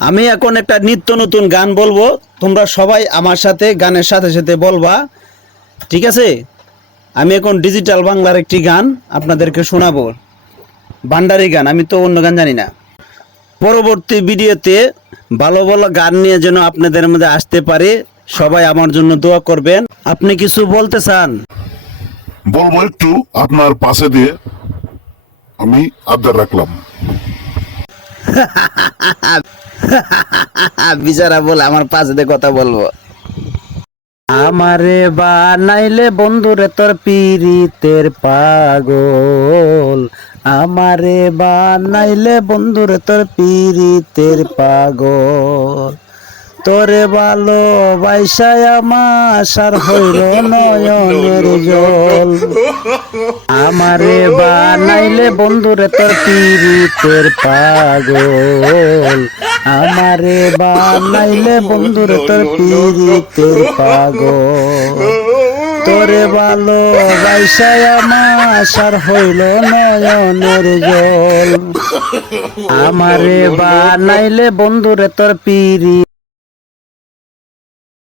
আমি এখন একটা নিত্য নতুন গান বলব। তোমরা সবাই আমার সাথে গানের সাথে সাথে বলবা। ঠিক আছে? আমি এখন ডিজিটাল বাংলার একটি গান আপনাদেরকে শোনাবো। ভান্ডারি গান আমি তো অন্য গান জানি না। পরবর্তী ভিডিওতে ভালো ভালো গান নিয়ে যেন আপনাদের মধ্যে আসতে পারে সবাই আমার জন্য দোয়া করবেন। আপনি কিছু বলতে চান? বলব একটু আপনার পাশে দিয়ে আমি আবদার রাখলাম। বিচারা বলে আমার পাশে কথা বলব। আমারে বানাইলে বন্ধুরে তোর পিরিতের পাগল। আমারে বানাইলে বন্ধুরে তোর পিরিতের পাগল। তোরে ভালো বাইসায় আমার হইল নয়নের জল। আমারে বানাইলে বন্ধুরে তোর পীড়িতের পাগল। আমারে বানাইলে বন্ধুরে তোর পীড়িতের পাগল। তোরে ভালো বাইসায় আমার হইল নয়নের জল। আমারে বানাইলে বন্ধুরে তোর পীড়ি